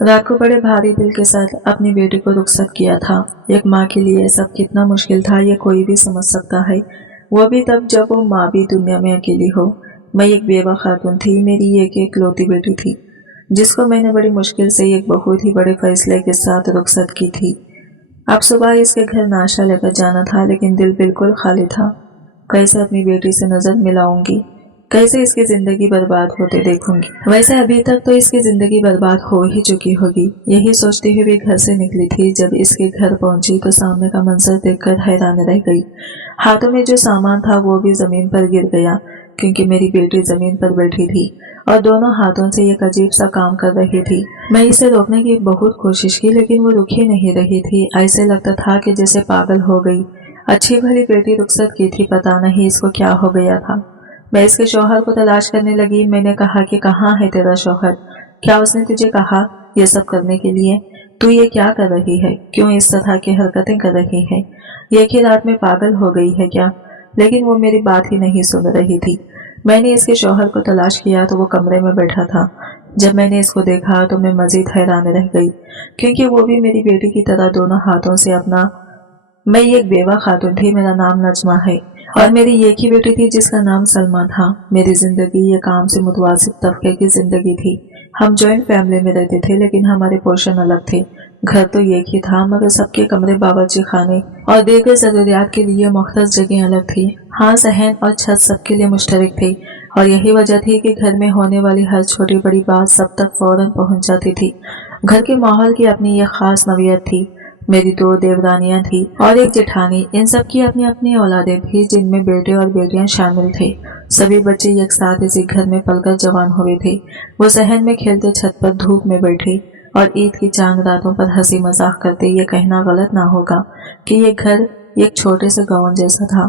रात को बड़े भारी दिल के साथ अपनी बेटी को रुखसत किया था। एक माँ के लिए सब कितना मुश्किल था ये कोई भी समझ सकता है, वो भी तब जब वो माँ भी दुनिया में अकेली हो। मैं एक बेवा खातून थी, मेरी एक इकलौती बेटी थी जिसको मैंने बड़ी मुश्किल से एक बहुत ही बड़े फैसले के साथ रुखसत की थी। अब सुबह इसके घर नाश्ता लेकर जाना था, लेकिन दिल बिल्कुल खाली था। कैसे अपनी बेटी से नजर मिलाऊंगी, कैसे इसकी जिंदगी बर्बाद होते देखूंगी। वैसे अभी तक तो इसकी जिंदगी बर्बाद हो ही चुकी होगी, यही सोचती हुई घर से निकली थी। जब इसके घर पहुंची तो सामने का मंजर देखकर हैरान रह गई। हाथों में जो सामान था वो भी जमीन पर गिर गया, क्योंकि मेरी बेटी जमीन पर बैठी थी और दोनों हाथों से एक अजीब सा काम कर रही थी। मैं इसे रोकने की बहुत कोशिश की, लेकिन वो रुकी नहीं रही थी। ऐसे लगता था कि जैसे पागल हो गई। अच्छी भली बेटी रुखसत की थी, पता नहीं इसको क्या हो गया था। मैं इसके शौहर को तलाश करने लगी। मैंने कहा कि कहाँ है तेरा शौहर, क्या उसने तुझे कहा ये सब करने के लिए? तू ये क्या कर रही है, क्यों इस तरह की हरकतें कर रही है? एक ही रात में पागल हो गई है क्या? लेकिन वो मेरी बात ही नहीं सुन रही थी। मैंने इसके शौहर को तलाश किया तो वो कमरे में बैठा था। जब मैंने इसको देखा तो मैं मजीद हैरान रह गई, क्योंकि वो भी मेरी बेटी की तरह दोनों हाथों से अपना। मैं एक बेवा खातून थी, मेरा नाम नजमा है और मेरी एक ही बेटी थी जिसका नाम सलमा था। मेरी जिंदगी ये काम से मुतवासित तबके की जिंदगी थी। हम जॉइंट फैमिली में रहते थे, लेकिन हमारे पोर्शन अलग थे। घर तो एक ही था, मगर सबके कमरे, बावर्ची खाने और दीगर जरूरियात के लिए मुख्तलिफ जगह अलग थी। हाँ, सहन और छत सबके लिए मुश्तरक थे, और यही वजह थी कि घर में होने वाली हर छोटी बड़ी बात सब तक फौरन पहुंच जाती थी। घर के माहौल की अपनी एक खास नवियत थी। मेरी 2 देवरानियां थी और एक जेठानी। इन सब की अपनी अपनी औलादें भी, जिनमें बेटे और बेटियां शामिल थे। सभी बच्चे एक साथ इसी घर में पलकर जवान हुए थे। वो सहन में खेलते, छत पर धूप में बैठे और ईद की चांद रातों पर हंसी मजाक करते। ये कहना गलत ना होगा कि ये घर एक छोटे से गांव जैसा था,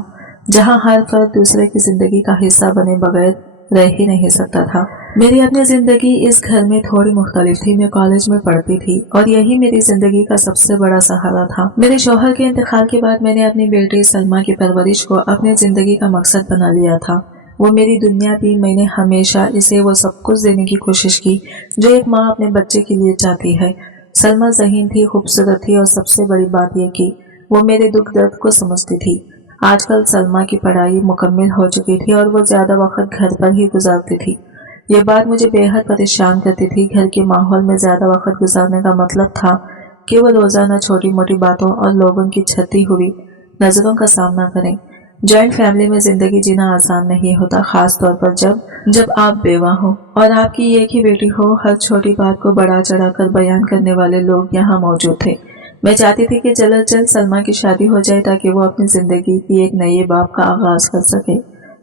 जहाँ हर फर्द दूसरे की जिंदगी का हिस्सा बने बगैर रह ही नहीं सकता था। मेरी अपनी जिंदगी इस घर में थोड़ी मुख्तलिफ थी। मैं कॉलेज में पढ़ती थी और यही मेरी जिंदगी का सबसे बड़ा सहारा था। मेरे शौहर के इंतकाल के बाद मैंने अपनी बेटी सलमा की परवरिश को अपनी जिंदगी का मकसद बना लिया था। वो मेरी दुनिया थी। मैंने हमेशा इसे वो सब कुछ देने की कोशिश की जो एक माँ अपने बच्चे के लिए चाहती है। सलमा ज़हीन थी, खूबसूरत थी और सबसे बड़ी बात यह कि वो मेरे दुख दर्द को समझती थी। आजकल सलमा की पढ़ाई मुकम्मल हो चुकी थी और वो ज्यादा वक्त घर पर ही गुजारती थी। ये बात मुझे बेहद परेशान करती थी। घर के माहौल में ज्यादा वक्त गुजारने का मतलब था कि वो रोजाना छोटी मोटी बातों और लोगों की छती हुई नजरों का सामना करें। जॉइंट फैमिली में जिंदगी जीना आसान नहीं होता, खास तौर पर जब आप बेवा हो और आपकी एक ही बेटी हो। हर छोटी बात को बढ़ा चढ़ाकर बयान करने वाले लोग यहाँ मौजूद थे। मैं चाहती थी कि जल्द जल्द सलमा की शादी हो जाए, ताकि वो अपनी जिंदगी की एक नए बाब का आगाज कर सके।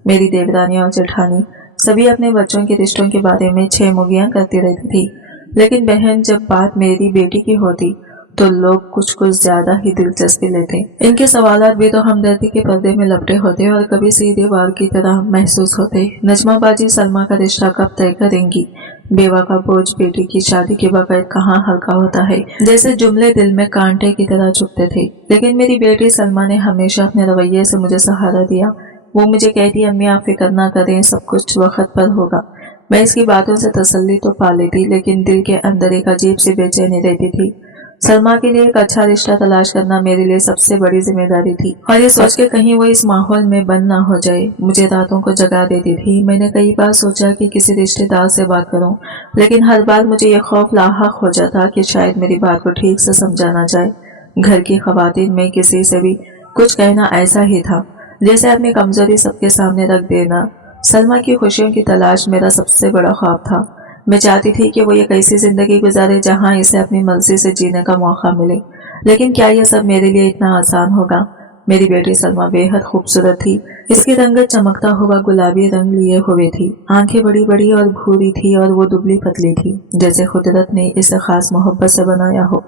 मेरी देवरानी और जेठानी सभी अपने बच्चों के रिश्तों के बारे में छह मुगियां करती रहती थी, लेकिन बहन, जब बात मेरी बेटी की होती तो लोग कुछ ज्यादा ही दिलचस्पी लेते। इनके सवालात भी तो हमदर्दी के पर्दे में लपटे होते और कभी सीधे वार की तरह महसूस होते। नजमा बाजी सलमा का रिश्ता कब तय करेंगी? बेवा का बोझ बेटी की शादी के बगैर कहाँ हल्का होता है। जैसे जुमले दिल में कांटे की तरह चुभते थे। लेकिन मेरी बेटी सलमा ने हमेशा अपने रवैये से मुझे सहारा दिया। वो मुझे कहती, अम्मी आप फिक्र ना करें, सब कुछ वक्त पर होगा। मैं इसकी बातों से तसल्ली तो पा लेती, लेकिन दिल के अंदर एक अजीब सी बेचैनी रहती थी। सलमा के लिए एक अच्छा रिश्ता तलाश करना मेरे लिए सबसे बड़ी जिम्मेदारी थी, और ये सोच के कहीं वो इस माहौल में बंद ना हो जाए मुझे रातों को जगा देती थी। मैंने कई बार सोचा कि किसी रिश्तेदार से बात करूं, लेकिन हर बार मुझे ये खौफ लाहक हो जाता कि शायद मेरी बात को ठीक से समझा ना जाए। घर की खवातीन में किसी से भी कुछ कहना ऐसा ही था जैसे अपनी कमजोरी सबके सामने रख देना। सलमा की खुशियों की तलाश मेरा सबसे बड़ा ख्वाब था। मैं चाहती थी कि वो एक ऐसी जिंदगी गुजारे जहां इसे अपनी मर्जी से जीने का मौका मिले, लेकिन क्या यह सब मेरे लिए इतना आसान होगा? मेरी बेटी सलमा बेहद खूबसूरत थी। इसकी रंगत चमकता हुआ गुलाबी रंग लिए हुए थी। आंखें बड़ी बड़ी और भूरी थी और वो दुबली पतली थी, जैसे कुदरत ने इसे खास मोहब्बत से बनाया हो।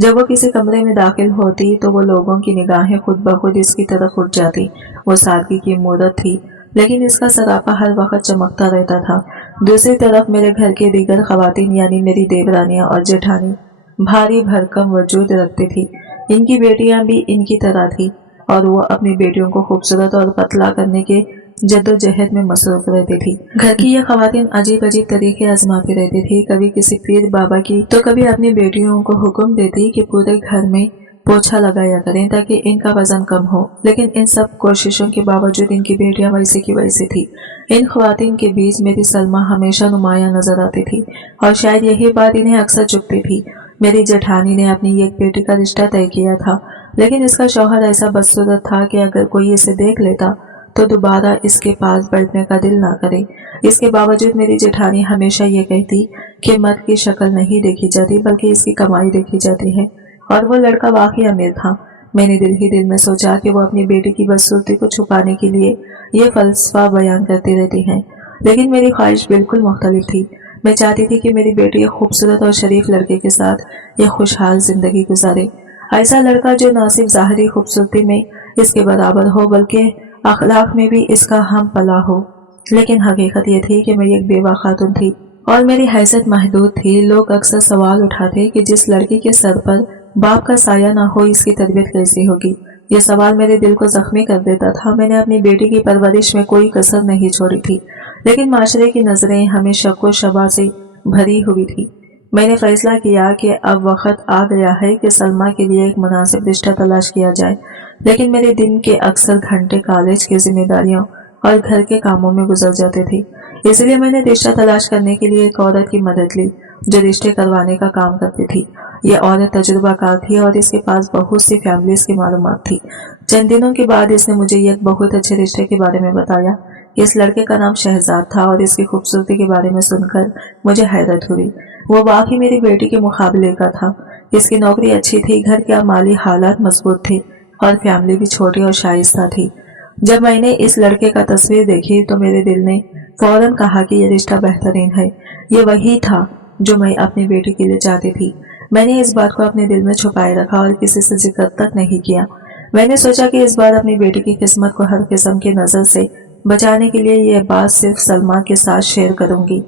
जब वो किसी कमरे में दाखिल होती तो वो लोगों की निगाहें खुद ब खुद इसकी तरफ उठ जाती। वो सादगी की मूरत थी, लेकिन इसका सरापा हर वक्त चमकता रहता था। दूसरी तरफ मेरे घर के दीगर खवातीन, यानी मेरी देवरानियां और जेठानी, भारी भरकम वजूद रखती थी। इनकी बेटियां भी इनकी तरह थी और वो अपनी बेटियों को खूबसूरत और पतला करने के जद्दोजहद में मसरूफ रहती थी। घर की ये खवातीन अजीब अजीब तरीके आजमाती रहती थी, कभी किसी पीर बाबा की तो कभी अपनी बेटियों को हुक्म देती कि पूरे घर में पोछा लगाया करें ताकि इनका वजन कम हो। लेकिन इन सब कोशिशों के बावजूद इनकी बेटियां वैसी की वैसी थी। इन खवातीन के बीच मेरी सलमा हमेशा नुमाया नजर आती थी और शायद यही बात इन्हें अक्सर चुभती थी। मेरी जेठानी ने अपनी एक बेटी का रिश्ता तय किया था, लेकिन इसका शौहर ऐसा बदसूरत था कि अगर कोई इसे देख लेता तो दोबारा इसके पास बैठने का दिल ना करे। इसके बावजूद मेरी जेठानी हमेशा ये कहती कि मर्द की शक्ल नहीं देखी जाती बल्कि इसकी कमाई देखी जाती है, और वो लड़का वाकई अमीर था। मैंने दिल ही दिल में सोचा कि वो अपनी बेटी की बदसूरती को छुपाने के लिए ये फलसफा बयान करती रहती हैं, लेकिन मेरी ख्वाहिश बिल्कुल मुख्तलिफ थी। मैं चाहती थी कि मेरी बेटी एक खूबसूरत और शरीफ लड़के के साथ एक खुशहाल जिंदगी गुजारे, ऐसा लड़का जो न सिर्फ ज़ाहिरी खूबसूरती में इसके बराबर हो बल्कि अखलाक में भी इसका हम पला हो। लेकिन हकीकत ये थी कि मैं एक बेवा खातून थी और मेरी हैसियत महदूद थी। लोग अक्सर सवाल उठाते कि जिस लड़की के सर पर बाप का साया ना हो इसकी तरबियत कैसी होगी। ये सवाल मेरे दिल को जख्मी कर देता था। मैंने अपनी बेटी की परवरिश में कोई कसर नहीं छोड़ी थी, लेकिन माशरे की नजरें हमें शक व शबा से भरी हुई थी। मैंने फैसला किया कि अब वक्त आ गया है कि सलमा के लिए एक मुनासिब रिश्ता तलाश किया जाए, लेकिन मेरे दिन के अक्सर घंटे कॉलेज की जिम्मेदारियों और घर के कामों में गुजर जाते थे। इसलिए मैंने रिश्ता तलाश करने के लिए एक औरत की मदद ली जो रिश्ते करवाने का काम करती थी। यह औरत तजुर्बाकार थी और इसके पास बहुत सी फैमिलीज की मालूमात थी। चंद दिनों के बाद इसने मुझे एक बहुत अच्छे रिश्ते के बारे में बताया। इस लड़के का नाम शहजाद था और इसकी खूबसूरती के बारे में सुनकर मुझे हैरत हुई। वो वाकई मेरी बेटी के मुकाबले का था। इसकी नौकरी अच्छी थी, घर के माली हालात मजबूत थे और फैमिली भी छोटी और शाइस्ता थी। जब मैंने इस लड़के का तस्वीर देखी तो मेरे दिल ने फौरन कहा कि यह रिश्ता बेहतरीन है। ये वही था जो मैं अपनी बेटी के लिए चाहती थी। मैंने इस बात को अपने दिल में छुपाए रखा और किसी से जिक्र तक नहीं किया। मैंने सोचा कि इस बार अपनी बेटी की किस्मत को हर किस्म की नजर से बचाने के लिए यह बात सिर्फ सलमा के साथ शेयर करूंगी।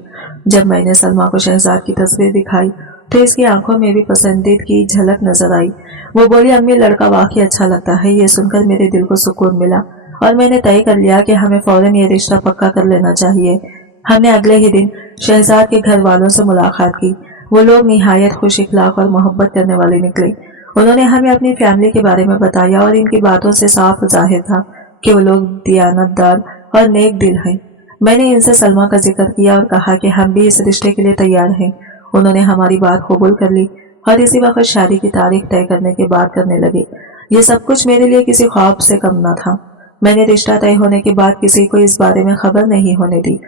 जब मैंने सलमा को शहजाद की तस्वीर दिखाई तो इसकी आंखों में भी पसंदीद की झलक नजर आई। वो बोली, अम्मी लड़का वाकई अच्छा लगता है। ये सुनकर मेरे दिल को सुकून मिला और मैंने तय कर लिया कि हमें फौरन ये रिश्ता पक्का कर लेना चाहिए। हमने अगले ही दिन शहजाद के घर वालों से मुलाकात की। वो लोग निहायत खुश इखलाक और मोहब्बत करने वाले निकले। उन्होंने हमें अपनी फैमिली के बारे में बताया और इनकी बातों से साफ जाहिर था कि वो लोग दियानतदार और नेक दिल हैं। मैंने इनसे सलमा का जिक्र किया और कहा कि हम भी इस रिश्ते के लिए तैयार हैं। उन्होंने हमारी बात कबूल कर ली और इसी वक्त शादी की तारीख तय करने की बात करने लगे। ये सब कुछ मेरे लिए किसी ख्वाब से कम न था। मैंने रिश्ता तय होने के बाद किसी को इस बारे में खबर नहीं होने दी।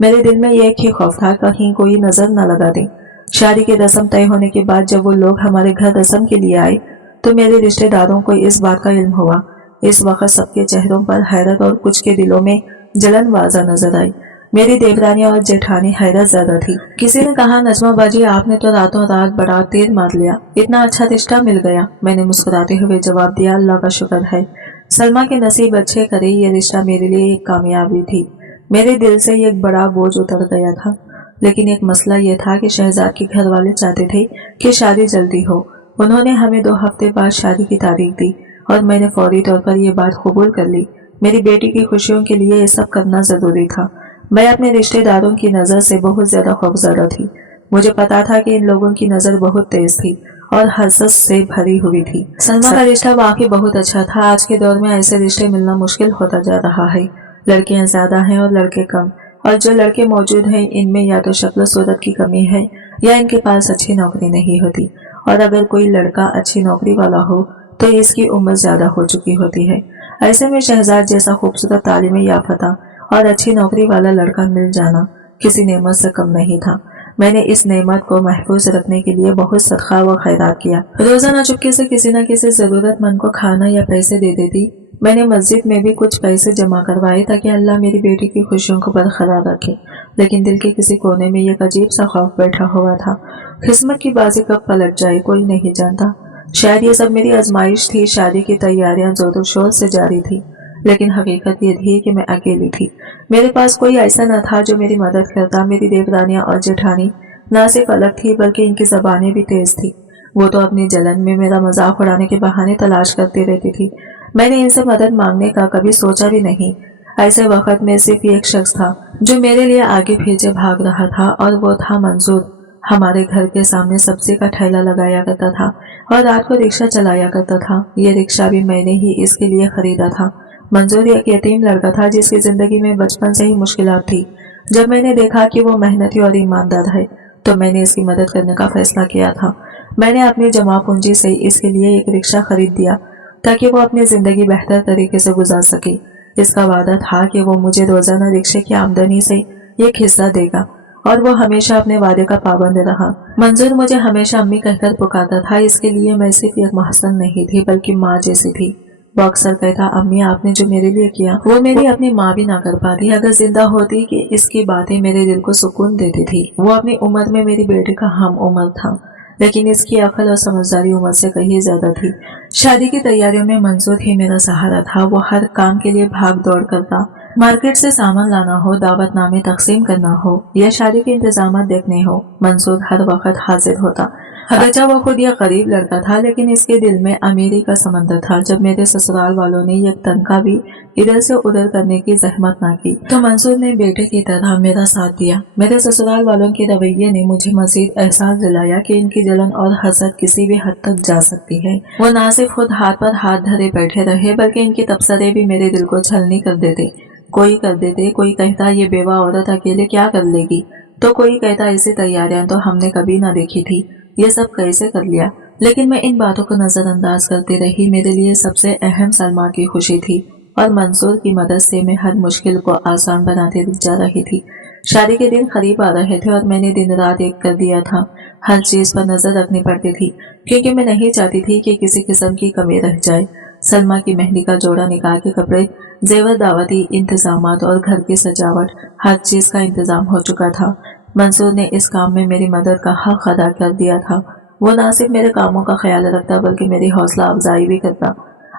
मेरे दिल में एक ही खौफ था, कहीं कोई नजर न लगा दे। शादी की रस्म तय होने के बाद जब वो लोग हमारे घर रस्म के लिए आए तो मेरे रिश्तेदारों को इस बात का इल्म हुआ। इस वक्त सबके चेहरों पर हैरत और कुछ के दिलों में जलन वाजा नजर आई। मेरी देवरानी और जेठानी हैरत ज्यादा थी। किसी ने कहा, नजमा बाजी आपने तो रातों रात बड़ा तीर मार लिया, इतना अच्छा रिश्ता मिल गया। मैंने मुस्कुराते हुए जवाब दिया, अल्लाह का शुक्र है, सलमा के नसीब अच्छे करे। ये रिश्ता मेरे लिए एक कामयाबी थी। मेरे दिल से एक बड़ा बोझ उतर गया था। लेकिन एक मसला यह था कि शहजाद के घर वाले चाहते थे कि शादी जल्दी हो। उन्होंने हमें 2 हफ्ते बाद शादी की तारीख दी और मैंने फौरी तौर पर यह बात कबूल कर ली। मेरी बेटी की खुशियों के लिए ये सब करना जरूरी था। मैं अपने रिश्तेदारों की नजर से बहुत ज्यादा खौफजदा थी। मुझे पता था कि इन लोगों की नजर बहुत तेज थी और हसद से भरी हुई थी। सलमा का रिश्ता वाकई बहुत अच्छा था। आज के दौर में ऐसे रिश्ते मिलना मुश्किल होता जा रहा है। लड़कियां ज्यादा हैं और लड़के कम, और जो लड़के मौजूद हैं इनमें या तो शक्ल सूरत की कमी है या इनके पास अच्छी नौकरी नहीं होती, और अगर कोई लड़का अच्छी नौकरी वाला हो तो इसकी उम्र ज्यादा हो चुकी होती है। ऐसे में शहजाद जैसा खूबसूरत तालीम याफ्ता और अच्छी नौकरी वाला लड़का मिल जाना किसी नेमत से कम नहीं था। मैंने इस नेमत को महफूज रखने के लिए बहुत सदका व खैरात किया। रोजाना चुपके से किसी न किसी जरूरतमंद को खाना या पैसे दे देती। मैंने मस्जिद में भी कुछ पैसे जमा करवाए ताकि अल्लाह मेरी बेटी की खुशियों को बरकरार रखे। लेकिन दिल के किसी कोने में एक अजीब सा खौफ बैठा हुआ था। किस्मत की बाजी कब पलट जाए कोई नहीं जानता। शायद ये सब मेरी आजमाइश थी। शादी की तैयारियां जोरों शोर से जारी थी, लेकिन हकीकत ये थी कि मैं अकेली थी। मेरे पास कोई ऐसा न था जो मेरी मदद करता। मेरी देवरानियां और जेठानी न सिर्फ अलग थी बल्कि इनकी जबानें भी तेज थी। वो तो अपनी जलन में मेरा मजाक उड़ाने के बहाने तलाश करती रहती थी। मैंने इनसे मदद मांगने का कभी सोचा भी नहीं। ऐसे वक्त में सिर्फ एक शख्स था जो मेरे लिए आगे पीछे भाग रहा था और वो था मंजूर। हमारे घर के सामने सब्जी का ठेला लगाया करता था और रात को रिक्शा चलाया करता था। ये रिक्शा भी मैंने ही इसके लिए खरीदा था। मंजूर एक यतीम लड़का था जिसकी जिंदगी में बचपन से ही मुश्किलात थी। जब मैंने देखा कि वो मेहनती और ईमानदार है तो मैंने इसकी मदद करने का फैसला किया था। मैंने अपनी जमा पूंजी से इसके लिए एक रिक्शा खरीद दिया ताकि वो अपनी जिंदगी बेहतर तरीके से गुजार सके। इसका वादा था कि वो मुझे रोजाना रिक्शे की आमदनी से एक हिस्सा देगा और वो हमेशा अपने वादे का पाबंद रहा। मंजूर मुझे हमेशा अम्मी कहकर पुकारता था। इसके लिए मैं सिर्फ एक महसन नहीं थी बल्कि माँ जैसी थी। वो अक्सर कहता, अम्मी आपने जो मेरे लिए किया वो मेरी अपनी माँ भी ना कर पाती अगर जिंदा होती। कि इसकी बातें मेरे दिल को सुकून देती थी। वो अपनी उम्र में मेरी बेटी का हम उम्र था, लेकिन इसकी अकल और समझदारी उम्र से कहीं ज्यादा थी। शादी की तैयारियों में मंजूर ही मेरा सहारा था। वो हर काम के लिए भाग दौड़ करता। मार्केट से सामान लाना हो, दावतनामे तकसीम करना हो या शादी के इंतजाम देखने हो, मंजूर हर वक्त हाजिर होता। अगरचा वो खुद यह गरीब लड़का था लेकिन इसके दिल में अमीरी का समंदर था। जब मेरे ससुराल वालों ने एक तनख्वाह भी इधर से उधर करने की जहमत ना की तो मंसूर ने बेटे की तरह मेरा साथ दिया। मेरे ससुराल वालों के रवैये ने मुझे मजीद एहसास दिलाया कि इनकी जलन और हसद किसी भी हद तक जा सकती है। वो ना सिर्फ खुद हाथ पर हाथ धरे बैठे रहे बल्कि इनके तबसरे भी मेरे दिल को छलनी कर देते। कोई कहता ये बेवा औरत अकेले क्या कर लेगी, तो कोई कहता ऐसी तैयारियां तो हमने कभी ना देखी थी, ये सब कैसे कर लिया। लेकिन मैं इन बातों को नजरअंदाज करती रही। मेरे लिए सबसे अहम सलमा की खुशी थी और मंसूर की मदद से मैं हर मुश्किल को आसान बनाते जा रही थी। शादी के दिन करीब आ रहे थे और मैंने दिन रात एक कर दिया था। हर चीज पर नजर रखनी पड़ती थी क्योंकि मैं नहीं चाहती थी कि किसी किस्म की कमी रह जाए। सलमा की मेहंदी का जोड़ा, निकाह के कपड़े, जेवर, दावती इंतजामात और घर की सजावट, हर चीज का इंतजाम हो चुका था। मंसूर ने इस काम में मेरी मदद का हक अदा कर दिया था। वो न सिर्फ मेरे कामों का ख्याल रखता बल्कि मेरी हौसला अफजाई भी करता।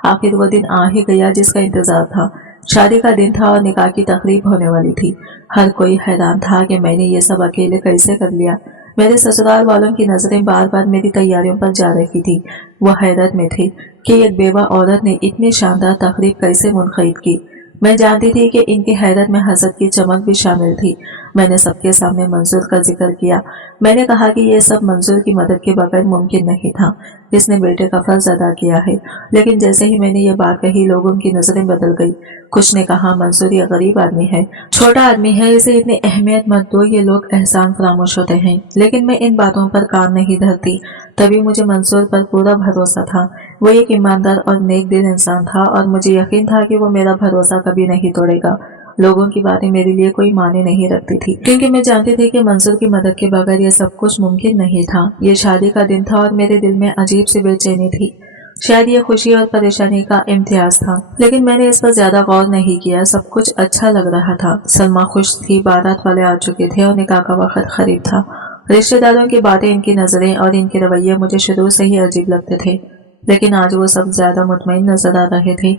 आखिर वो दिन आ ही गया जिसका इंतजार था। शादी का दिन था और निकाह की तकरीब होने वाली थी। हर कोई हैरान था कि मैंने ये सब अकेले कैसे कर लिया। मेरे ससुराल वालों की नजरें बार बार मेरी तैयारियों पर जा रही थी। वो हैरत में थे कि एक बेवा औरत ने इतनी शानदार तकरीब कैसे मुनक़िद की। मैं जानती थी कि इनकी हैरत में हसद की चमक भी शामिल थी। मैंने सबके सामने मंसूर का जिक्र किया। मैंने कहा कि यह सब मंसूर की मदद के बगैर मुमकिन नहीं था। इसने बेटे का फर्ज अदा किया है। लेकिन जैसे ही मैंने ये बात कही लोगों की नजरें बदल गई। कुछ ने कहा मंसूर ये गरीब आदमी है, छोटा आदमी है, इसे इतनी अहमियत मत दो, ये लोग एहसान फरामोश होते हैं। लेकिन मैं इन बातों पर कान नहीं धरती। तभी मुझे मंसूर पर पूरा भरोसा था। वो एक ईमानदार और नेक दिल इंसान था और मुझे यकीन था कि वो मेरा भरोसा कभी नहीं तोड़ेगा। लोगों की बातें मेरे लिए कोई माने नहीं रखती थी क्योंकि मैं जानती थी कि मंसूर की मदद के बगैर ये सब कुछ मुमकिन नहीं था। ये शादी का दिन था और मेरे दिल में अजीब सी बेचैनी थी। शायद ये खुशी और परेशानी का इम्तियाज था, लेकिन मैंने इस पर ज्यादा गौर नहीं किया। सब कुछ अच्छा लग रहा था। सलमा खुश थी, बारात वाले आ चुके थे और निकाह का वक्त करीब था। रिश्तेदारों की बातें, इनकी नजरें और इनके रवैये मुझे शुरू से ही अजीब लगते थे, लेकिन आज वो सब ज्यादा मुतमईन नजर आ रहे थे।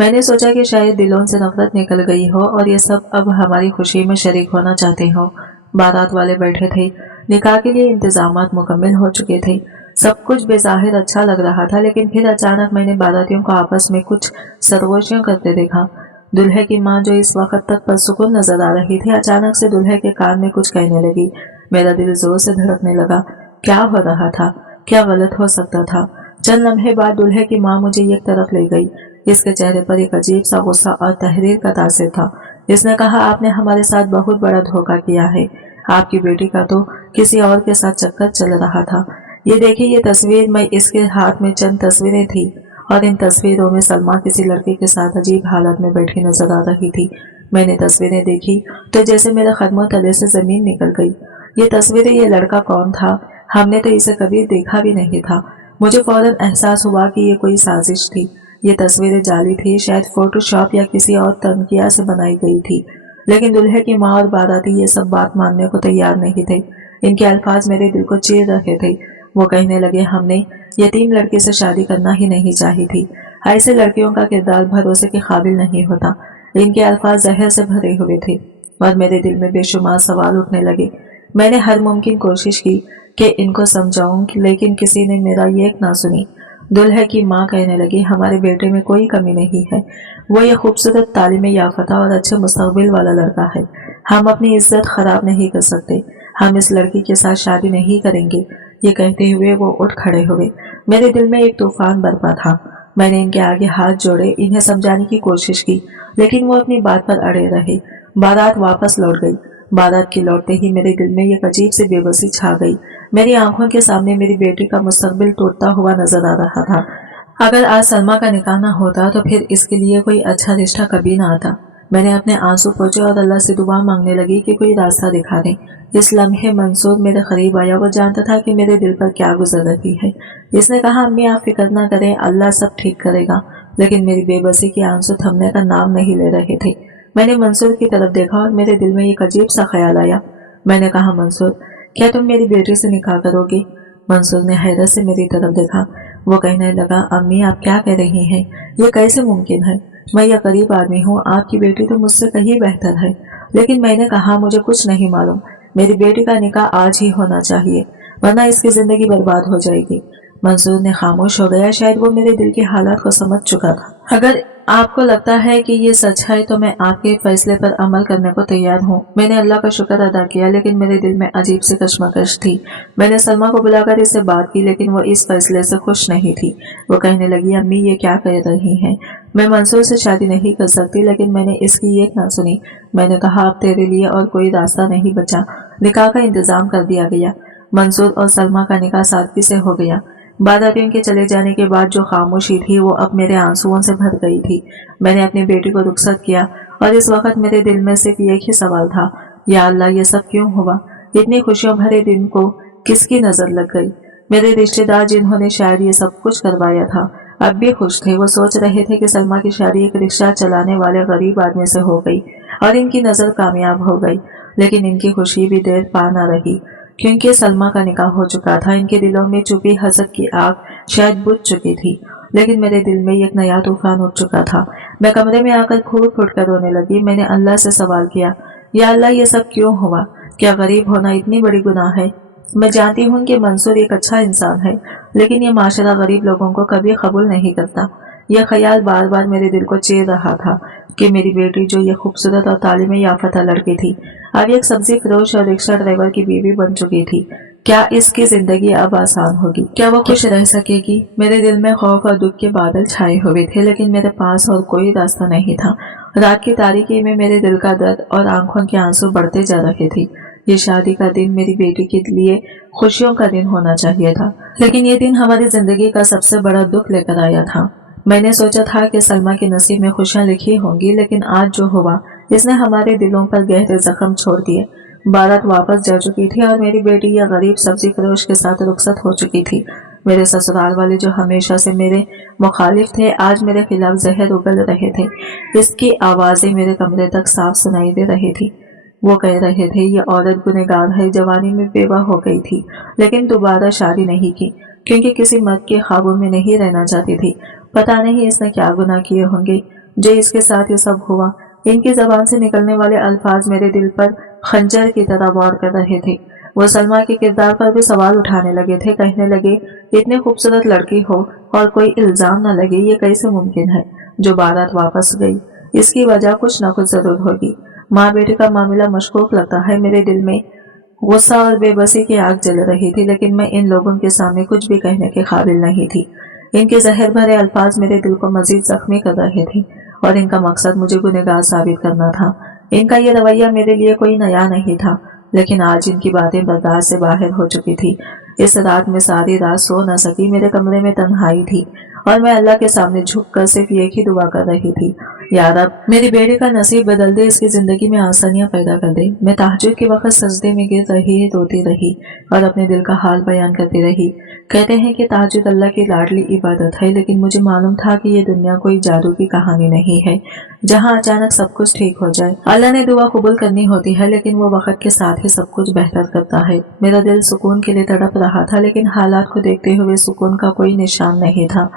मैंने सोचा कि शायद दिलों से नफरत निकल गई हो और ये सब अब हमारी खुशी में शरीक होना चाहते हो। बारात वाले बैठे थे। निकाह के लिए इंतजामात मुकम्मल हो चुके थे। सब कुछ बेज़ाहिर अच्छा लग रहा था, लेकिन फिर अचानक मैंने बारातियों को आपस में कुछ सरगोशियां करते देखा। दुल्हे की माँ, जो इस वक्त तक परसुकून नजर आ रही थी, अचानक से दुल्हे के कान में कुछ कहने लगी। मेरा दिल जोर से धड़कने लगा। क्या हो रहा था? क्या गलत हो सकता था? चंद लम्हे बाद दुल्हे की माँ मुझे एक तरफ ले गई। इसके चेहरे पर एक अजीब सा गुस्सा और तहरीर का तासिर था। इसने कहा, आपने हमारे साथ बहुत बड़ा धोखा किया है। आपकी बेटी का तो किसी और के साथ चक्कर चल रहा था। ये देखिए, ये तस्वीर। मैं इसके हाथ में चंद तस्वीरें थी और इन तस्वीरों में सलमा किसी लड़के के साथ अजीब हालत में बैठी नजर आ रही थी। मैंने तस्वीरें देखी तो जैसे मेरे कदमों तले से जमीन निकल गई। ये तस्वीरें, ये लड़का कौन था? हमने तो इसे कभी देखा भी नहीं था। मुझे फौरन एहसास हुआ कि ये कोई साजिश थी। ये तस्वीरें जाली थी, शायद फोटोशॉप या किसी और तनकिया से बनाई गई थी। लेकिन दुल्हे की माँ और बाराती ये सब बात मानने को तैयार नहीं थे। इनके अल्फाज मेरे दिल को चीर रहे थे। वो कहने लगे, हमने यतीम लड़के से शादी करना ही नहीं चाहिए थी। ऐसे लड़कियों का किरदार भरोसे के काबिल नहीं होता। इनके अल्फाज जहर से भरे हुए थे और मेरे दिल में बेशुमार सवाल उठने लगे। मैंने हर मुमकिन कोशिश की कि इनको समझाऊं, लेकिन किसी ने मेरा एक ना सुनी। दुल्हे की माँ कहने लगी, हमारे बेटे में कोई कमी नहीं है, वो ये खूबसूरत तालीम याफ्ता और अच्छे मुस्तकबिल वाला लड़का है। हम अपनी इज्जत खराब नहीं कर सकते, हम इस लड़की के साथ शादी नहीं करेंगे। ये कहते हुए वो उठ खड़े हुए। मेरे दिल में एक तूफान बरपा था। मैंने इनके आगे हाथ जोड़े, इन्हें समझाने की कोशिश की, लेकिन वो अपनी बात पर अड़े रहे। बारात वापस लौट गई। बारात के लौटते ही मेरे दिल में एक अजीब सी बेबसी छा गई। मेरी आंखों के सामने मेरी बेटी का मुस्तकबिल टूटता हुआ नजर आ रहा था। अगर आज सलमा का निकाह ना होता तो फिर इसके लिए कोई अच्छा रिश्ता कभी ना आता। मैंने अपने आंसू पोंछे और अल्लाह से दुआ मांगने लगी कि कोई रास्ता दिखा दे। इस लम्हे मंसूर मेरे करीब आया। वो जानता था कि मेरे दिल पर क्या गुजर रही है। इसने कहा, अम्मी आप फिक्र ना करें, अल्लाह सब ठीक करेगा। लेकिन मेरी बेबसी के आंसू थमने का नाम नहीं ले रहे थे। मैंने मंसूर की तरफ देखा और मेरे दिल में एक अजीब सा ख्याल आया। मैंने कहा, मंसूर क्या तुम मेरी बेटी से निकाह करोगे? मंसूर ने हैरत से मेरी तरफ देखा। वो कहने लगा, अम्मी आप क्या कह रही हैं? ये कैसे मुमकिन है? मैं यह गरीब आदमी हूँ, आपकी बेटी तो मुझसे कहीं बेहतर है। लेकिन मैंने कहा, मुझे कुछ नहीं मालूम, मेरी बेटी का निकाह आज ही होना चाहिए, वरना इसकी जिंदगी बर्बाद हो जाएगी। मंसूर ने खामोश हो गया। शायद वो मेरे दिल के हालात को समझ चुका था। अगर आपको लगता है कि ये सच है तो मैं आपके फैसले पर अमल करने को तैयार हूँ। मैंने अल्लाह का शुक्र अदा किया, लेकिन मेरे दिल में अजीब सी कश्मकश थी। मैंने सलमा को बुलाकर इससे बात की, लेकिन वो इस फैसले से खुश नहीं थी। वो कहने लगी, अम्मी ये क्या कह रही हैं? मैं मंसूर से शादी नहीं कर सकती। लेकिन मैंने इसकी एक ना सुनी। मैंने कहा, अब तेरे लिए और कोई रास्ता नहीं बचा। निकाह का इंतजाम कर दिया गया। मंसूर और सलमा का निकाह सादगी से हो गया। बारातियों के चले जाने के बाद जो खामोशी थी वो अब मेरे आंसुओं से भर गई थी। मैंने अपनी बेटी को रुखसत किया और इस वक्त मेरे दिल में सिर्फ एक ही सवाल था, या अल्लाह ये सब क्यों हुआ? इतनी खुशियों भरे दिन को किसकी नजर लग गई? मेरे रिश्तेदार जिन्होंने शायद ये सब कुछ करवाया था अब भी खुश थे। वो सोच रहे थे कि सलमा की शादी एक रिक्शा चलाने वाले गरीब आदमी से हो गई और इनकी नजर कामयाब हो गई। लेकिन इनकी खुशी भी देर पा न रही, क्योंकि सलमा का निकाह हो चुका था। इनके दिलों में छुपी हसद की आग शायद बुझ चुकी थी। लेकिन मेरे दिल में एक नया तूफान उठ चुका था। मैं कमरे में आकर फूट फूट कर रोने लगी। मैंने अल्लाह से सवाल किया, या अल्लाह ये सब क्यों हुआ? क्या गरीब होना इतनी बड़ी गुनाह है? मैं जानती हूँ कि मंसूर एक अच्छा इंसान है, लेकिन ये माशरा गरीब लोगों को कभी कबूल नहीं करता। यह ख्याल बार बार मेरे दिल को चीर रहा था कि मेरी बेटी जो ये खूबसूरत और तालीम याफ्ता लड़की थी, अब एक सब्जी फरोश और रिक्शा ड्राइवर की बीवी बन चुकी थी। क्या इसकी जिंदगी अब आसान होगी? क्या वो खुश रह सकेगी? मेरे दिल में खौफ और दुख के बादल छाए हुए थे, लेकिन मेरे पास और कोई रास्ता नहीं था। रात की तारीकी में मेरे दिल का दर्द और आंखों के आंसू बढ़ते जा रहे थे। ये शादी का दिन मेरी बेटी के लिए खुशियों का दिन होना चाहिए था, लेकिन ये दिन हमारी जिंदगी का सबसे बड़ा दुख लेकर आया था। मैंने सोचा था कि सलमा के नसीब में खुशियां लिखी होंगी, लेकिन आज जो हुआ इसने हमारे दिलों पर गहरे जख्म छोड़ दिए। बारात वापस जा चुकी थी और मेरी बेटी या गरीब सब्जी फरोश के साथ रुखसत हो चुकी थी। मेरे ससुराल वाले जो हमेशा से मेरे मुखालिफ थे, आज मेरे खिलाफ जहर उगल रहे थे। इसकी आवाजें मेरे कमरे तक साफ सुनाई दे रही थी। वो कह रहे थे, ये औरत गुनहगार है, जवानी में बेवा हो गई थी, लेकिन दोबारा शादी नहीं की, क्योंकि किसी मर्द के ख्वाबों में नहीं रहना चाहती थी। पता नहीं इसने क्या गुनाह किए होंगे जो इसके साथ ये सब हुआ। इनकी जबान से निकलने वाले अल्फाज मेरे दिल पर खंजर की तरह वार कर रहे थे। वो सलमा के किरदार पर भी सवाल उठाने लगे थे। कहने लगे, इतनी खूबसूरत लड़की हो और कोई इल्जाम न लगे, ये कैसे मुमकिन है? जो बारात वापस गई, इसकी वजह कुछ न कुछ जरूर होगी। माँ बेटी का मामला मशकूक लगता है। मेरे दिल में गुस्सा और बेबसी की आग जल रही थी, लेकिन मैं इन लोगों के सामने कुछ भी कहने के काबिल नहीं थी। इनके जहर भरे अल्फाज मेरे दिल को मजीद जख्मी कर रहे थे और इनका मकसद मुझे गुनहगार साबित करना था। इनका यह रवैया मेरे लिए कोई नया नहीं था, लेकिन आज इनकी बातें बर्दाश्त से बाहर हो चुकी थी। इस रात में सारी रात सो न सकी। मेरे कमरे में तन्हाई थी और मैं अल्लाह के सामने झुककर सिर्फ एक ही दुआ कर रही थी, या रब मेरी बेटी का नसीब बदल दे, इसकी जिंदगी में आसानियां पैदा कर दे। मैं तहज्जुद के वक्त सजदे में गिर रही रोती रही और अपने दिल का हाल बयान करती रही। कहते हैं कि तहज्जुद अल्लाह की लाडली इबादत है, लेकिन मुझे मालूम था कि ये दुनिया कोई जादू की कहानी नहीं है जहाँ अचानक सब कुछ ठीक हो जाए। अल्लाह ने दुआ कबूल करनी होती है, लेकिन वो वक्त के साथ ही सब कुछ बेहतर करता है। मेरा दिल सुकून के लिए तड़प रहा था, लेकिन हालात को देखते हुए सुकून का कोई निशान नहीं था।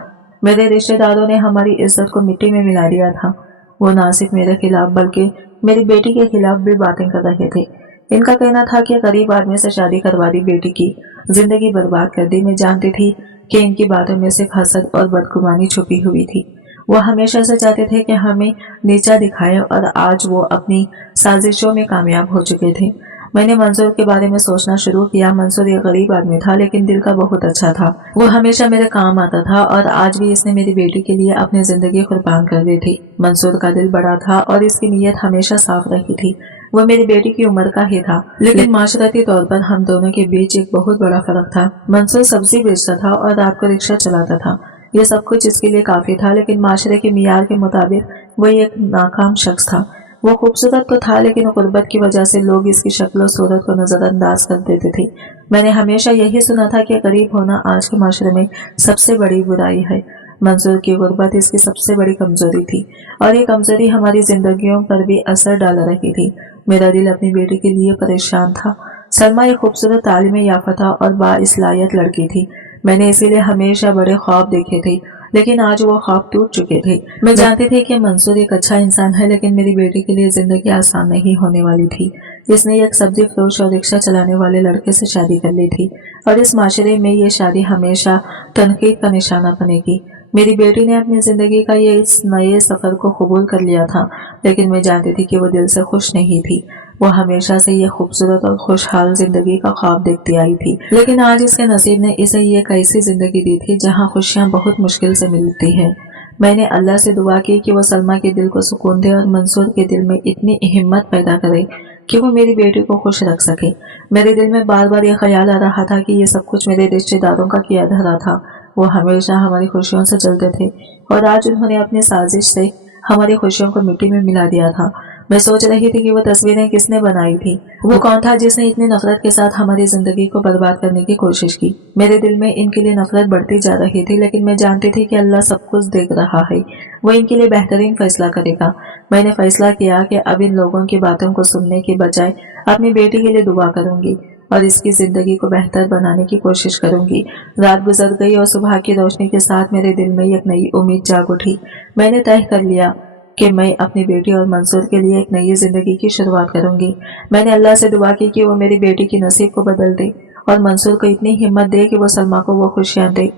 मेरे रिश्तेदारों ने हमारी इज्जत को मिट्टी में मिला दिया था। वो ना सिर्फ मेरे खिलाफ बल्कि मेरी बेटी के खिलाफ भी बातें कर रहे थे। इनका कहना था कि गरीब आदमी से शादी करवा दी, बेटी की जिंदगी बर्बाद कर दी। मैं जानती थी कि इनकी बातों में सिर्फ हसद और बदगुमानी छुपी हुई थी। वो हमेशा से चाहते थे कि हमें नीचा दिखाएं और आज वो अपनी साजिशों में कामयाब हो चुके थे। मैंने मंसूर के बारे में सोचना शुरू किया। मंसूर एक गरीब आदमी था लेकिन दिल का बहुत अच्छा था। वो हमेशा मेरे काम आता था और आज भी इसने मेरी बेटी के लिए अपनी जिंदगी कुर्बान कर दी थी। मंसूर का दिल बड़ा था और इसकी नीयत हमेशा साफ रही थी। वो मेरी बेटी की उम्र का ही था, लेकिन माशरती तौर पर हम दोनों के बीच एक बहुत बड़ा फर्क था। मंसूर सब्जी बेचता था और रात को रिक्शा चलाता था। ये सब कुछ इसके लिए काफी था, लेकिन माशरे के मियार के मुताबिक वो एक नाकाम शख्स था। वो खूबसूरत तो था लेकिन गुर्बत की वजह से लोग इसकी शक्ल और सूरत को नजरअंदाज कर देते थे। मैंने हमेशा यही सुना था कि गरीब होना आज के माशरे में सबसे बड़ी बुराई है। मंसूर की गुर्बत इसकी सबसे बड़ी कमजोरी थी और ये कमजोरी हमारी जिंदगियों पर भी असर डाल रही थी। मेरा दिल अपनी बेटी के लिए परेशान था। सलमा एक खूबसूरत तालीम याफ्ता और बाइसलाहियत लड़की थी। मैंने इसीलिए हमेशा बड़े ख्वाब देखे थे, लेकिन आज वो ख्वाब टूट चुके थे। मैं जानती थी कि मंसूर एक अच्छा इंसान है, लेकिन मेरी बेटी के लिए जिंदगी आसान नहीं होने वाली थी। इसने एक सब्जी फरोश और रिक्शा चलाने वाले लड़के से शादी कर ली थी और इस माशरे में ये शादी हमेशा तनकीद का निशाना बनेगी। मेरी बेटी ने अपनी जिंदगी का ये इस नए सफर को कबूल कर लिया था, लेकिन मैं जानती थी कि वो दिल से खुश नहीं थी। वो हमेशा से ये खूबसूरत और खुशहाल जिंदगी का ख्वाब देखती आई थी, लेकिन आज इसके नसीब ने इसे ये कैसी जिंदगी दी थी जहाँ खुशियाँ बहुत मुश्किल से मिलती है। मैंने अल्लाह से दुआ की कि वो सलमा के दिल को सुकून दे और मंसूर के दिल में इतनी हिम्मत पैदा करे कि वो मेरी बेटी को खुश रख सके। मेरे दिल में बार बार ये ख्याल आ रहा था कि ये सब कुछ मेरे रिश्तेदारों का किया धरा था। वो हमेशा हमारी खुशियों से जलते थे और आज उन्होंने अपनी साजिश से हमारी खुशियों को मिट्टी में मिला दिया था। मैं सोच रही थी कि वो तस्वीरें किसने बनाई थी। वो कौन था जिसने इतनी नफरत के साथ हमारी जिंदगी को बर्बाद करने की कोशिश की। मेरे दिल में इनके लिए नफरत बढ़ती जा रही थी, लेकिन मैं जानती थी कि अल्लाह सब कुछ देख रहा है। वो इनके लिए बेहतरीन फैसला करेगा। मैंने फैसला किया कि अब इन लोगों की बातों को सुनने के बजाय अपनी बेटी के लिए दुआ करूंगी और इसकी जिंदगी को बेहतर बनाने की कोशिश करूंगी। रात गुजर गई और सुबह की रोशनी के साथ मेरे दिल में एक नई उम्मीद जाग उठी। मैंने तय कर लिया कि मैं अपनी बेटी और मंसूर के लिए एक नई जिंदगी की शुरुआत करूंगी। मैंने अल्लाह से दुआ की कि वो मेरी बेटी की नसीब को बदल दे और मंसूर को इतनी हिम्मत दे कि वो सलमा को वो खुशियां दे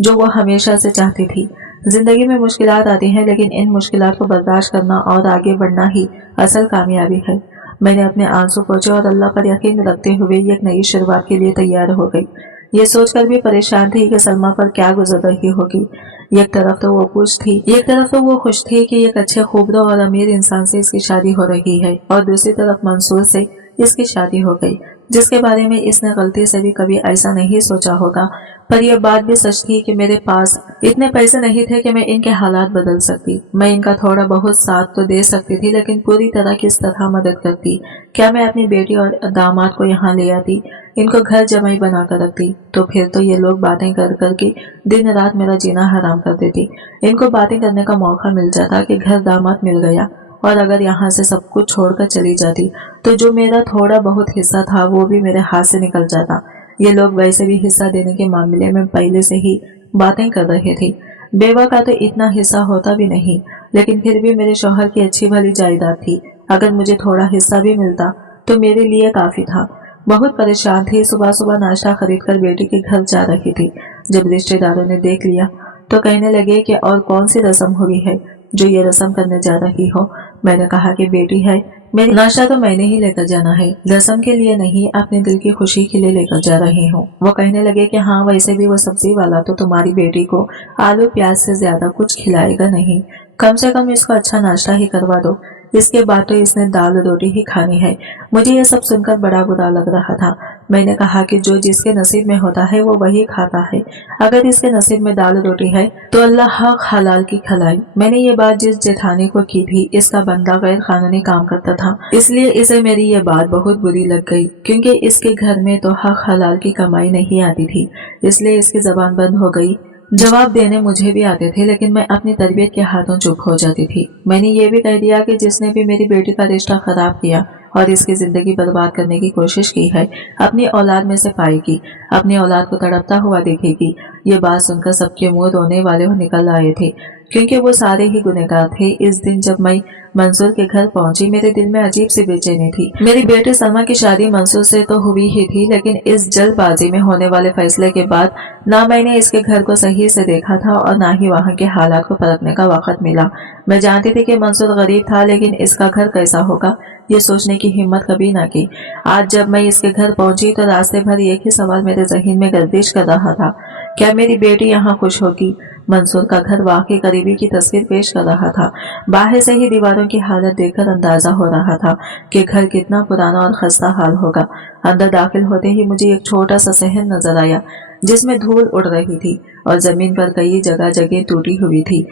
जो वो हमेशा से चाहती थी। जिंदगी में मुश्किलात आती हैं, लेकिन इन मुश्किलात को बर्दाश्त करना और आगे बढ़ना ही असल कामयाबी है। मैंने अपने आंसू पोंछे और अल्लाह पर यकीन रखते हुए एक नई शुरुआत के लिए तैयार हो गई। ये सोचकर भी परेशान थी कि सलमा पर क्या गुजर रही होगी। एक तरफ तो वो खुश थी कि एक अच्छे खूबरो और अमीर इंसान से इसकी शादी हो रही है और दूसरी तरफ मंसूर से इसकी शादी हो गई, जिसके बारे में इसने गलती से भी कभी ऐसा नहीं सोचा होगा। पर यह बात भी सच थी कि मेरे पास इतने पैसे नहीं थे कि मैं इनके हालात बदल सकती। मैं इनका थोड़ा बहुत साथ तो दे सकती थी, लेकिन पूरी तरह किस तरह मदद करती। क्या मैं अपनी बेटी और दामाद को यहाँ ले आती, इनको घर जमाई बना कर रखती, तो फिर तो ये लोग बातें कर करके दिन रात मेरा जीना हराम कर देती। इनको बातें करने का मौका मिल जाता कि घर दामाद मिल गया, और अगर यहाँ से सब कुछ छोड़कर चली जाती तो जो मेरा थोड़ा बहुत हिस्सा था वो भी मेरे हाथ से निकल जाता। ये लोग वैसे भी हिस्सा देने के मामले में पहले से ही बातें कर रहे थे। बेवा का तो इतना हिस्सा होता भी नहीं, लेकिन फिर भी मेरे शौहर की अच्छी भली जायदाद थी। अगर मुझे थोड़ा हिस्सा भी मिलता तो मेरे लिए काफी था। बहुत परेशान थी। सुबह सुबह नाश्ता खरीद कर बेटी के घर जा रही थी। जब रिश्तेदारों ने देख लिया तो कहने लगे कि और कौन सी रस्म हुई है जो ये रस्म करने जा रही हो। मैंने कहा कि बेटी है, मेरी नाश्ता तो मैंने ही लेकर जाना है, रस्म के लिए नहीं, अपने दिल की खुशी के लिए लेकर जा रही हूँ। वो कहने लगे कि हाँ, वैसे भी वो सब्जी वाला तो तुम्हारी बेटी को आलू प्याज से ज्यादा कुछ खिलाएगा नहीं, कम से कम इसको अच्छा नाश्ता ही करवा दो। इसके बाद तो इसने दाल रोटी ही खानी है। मुझे यह सब सुनकर बड़ा बुरा लग रहा था। मैंने कहा कि जो जिसके नसीब में होता है वो वही खाता है। अगर इसके नसीब में दाल रोटी है तो अल्लाह हक हलाल की खिलाए। मैंने ये बात जिस जेठानी को की थी, इसका बंदा गैर कानूनी काम करता था, इसलिए इसे मेरी ये बात बहुत बुरी लग गई, क्योंकि इसके घर में तो हक हलाल की कमाई नहीं आती थी, इसलिए इसकी जबान बंद हो गई। जवाब देने मुझे भी आते थे, लेकिन मैं अपनी तरबियत के हाथों चुप हो जाती थी। मैंने ये भी कह दिया कि जिसने भी मेरी बेटी का रिश्ता खराब किया और इसकी जिंदगी बर्बाद करने की कोशिश की है, अपनी औलाद में से पाएगी, अपनी औलाद को तड़पता हुआ देखेगी। ये बात सुनकर सबके मुंह रोने वाले हो निकल आए थे, क्योंकि वो सारे ही गुनहगार थे। इस दिन जब मैं मंसूर के घर पहुंची, मेरे दिल में अजीब सी बेचैनी थी। मेरी बेटी सलमा की शादी मंसूर से तो हुई ही थी, लेकिन इस जल्दबाजी में होने वाले फैसले के बाद ना मैंने इसके घर को सही से देखा था और ना ही वहाँ के हालात को परखने का वक्त मिला। मैं जानती थी कि मंसूर गरीब था, लेकिन इसका घर कैसा होगा ये सोचने की हिम्मत कभी ना की। आज जब मैं इसके घर पहुंची तो रास्ते भर एक ही सवाल मेरे जहन में गर्दिश कर रहा था, क्या मेरी बेटी यहाँ खुश होगी? मंसूर का घर वाकई गरीबी की तस्वीर पेश कर रहा था। बाहर से ही दीवारों की हालत देखकर अंदाजा हो रहा था कि घर कितना पुराना और खस्ता हाल होगा। अंदर दाखिल होते ही मुझे एक छोटा सा सहन नजर आया, जिसमें धूल उड़ रही थी और जमीन पर कई जगह जगह टूटी हुई थी।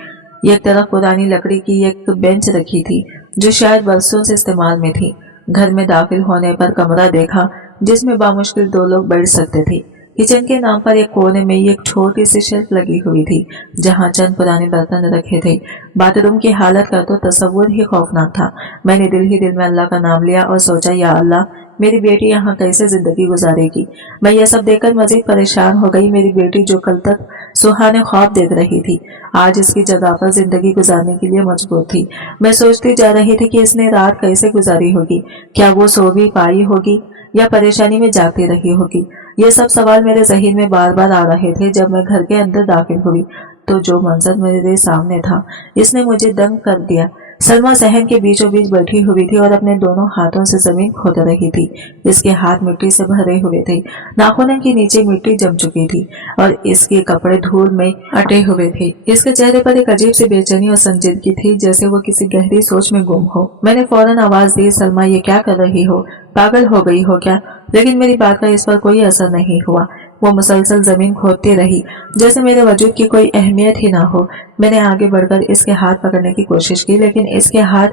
एक तरफ पुरानी लकड़ी की एक बेंच रखी थी, जो शायद बरसों से इस्तेमाल में थी। घर में दाखिल होने पर कमरा देखा, जिसमें बामुश्किल 2 लोग बैठ सकते थे। किचन के नाम पर एक कोने में एक छोटी सी शेल्फ लगी हुई थी, जहां चंद पुराने बर्तन रखे थे। बाथरूम की हालत का तो तस्वुर ही खौफनाक था। मैंने दिल ही दिल में अल्लाह का नाम लिया और सोचा, या अल्लाह, मेरी बेटी यहाँ कैसे जिंदगी गुजारेगी? मैं यह सब देखकर मजीद परेशान हो गई। मेरी बेटी जो कल तक सुहाने ख्वाब देख रही थी, आज इसकी जगह पर जिंदगी गुजारने के लिए मजबूर थी। मैं सोचती जा रही थी कि इसने रात कैसे गुजारी होगी, क्या वो सो भी पाई होगी या परेशानी में जागती रही होगी। ये सब सवाल मेरे जहन में बार बार आ रहे थे। जब मैं घर के अंदर दाखिल हुई तो जो मंजर मेरे सामने था, इसने मुझे दंग कर दिया। सलमा सहन के बीचों बीच बैठी हुई थी और अपने दोनों हाथों से जमीन खोद रही थी। इसके हाथ मिट्टी से भरे हुए थे, नाखूनों के नीचे मिट्टी जम चुकी थी और इसके कपड़े धूल में अटे हुए थे। इसके चेहरे पर एक अजीब सी बेचैनी और संजीदगी थी, जैसे वो किसी गहरी सोच में गुम हो। मैंने फौरन आवाज दी, सलमा, ये क्या कर रही हो? पागल हो गई हो क्या? लेकिन मेरी बात का इस पर कोई असर नहीं हुआ। वो मुसलसल जमीन खोदती रही, जैसे मेरे वजूद की कोई अहमियत ही ना हो। मैंने आगे बढ़कर इसके हाथ पकड़ने की कोशिश की, लेकिन इसके हाथ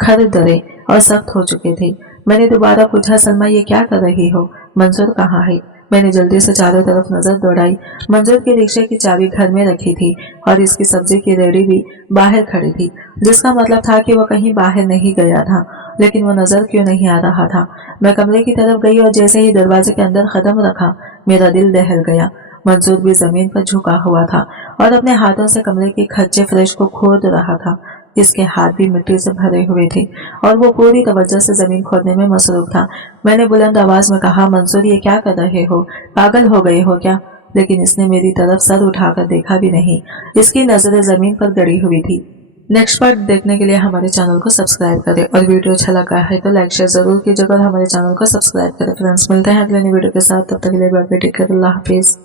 खरदरे और सख्त हो चुके थे। मैंने दोबारा पूछा, सलमा, ये क्या कर रही हो? मंसूर कहाँ है? मैंने जल्दी से चारों तरफ नजर दौड़ाई। मंसूर की रिक्शे की चाबी घर में रखी थी और इसकी सब्जी की रेहड़ी भी बाहर खड़ी थी, जिसका मतलब था कि वो कहीं बाहर नहीं गया था। लेकिन वो नजर क्यों नहीं आ रहा था? मैं कमरे की तरफ गई और जैसे ही दरवाजे के अंदर कदम रखा, मेरा दिल दहल गया। मंसूर भी जमीन पर झुका हुआ था और अपने हाथों से कमरे के कच्चे फर्श को खोद रहा था। इसके हाथ भी मिट्टी से भरे हुए थे और वो पूरी तवज्जो से जमीन खोदने में मसरूफ था। मैंने बुलंद आवाज में कहा, मंसूर, ये क्या कर रहे हो? पागल हो गए हो क्या? लेकिन इसने मेरी तरफ सर उठाकर देखा भी नहीं। इसकी नजरें जमीन पर गड़ी हुई थी। नेक्स्ट पार्ट देखने के लिए हमारे चैनल को सब्सक्राइब करें और वीडियो अच्छा लगा है तो लाइक शेयर जरूर कीजिएगा और हमारे चैनल को सब्सक्राइब करें। फ्रेंड्स, मिलते हैं अगले वीडियो के साथ, तब तक के लिए बाय बाय, टेक केयर, अल्लाह हाफिज।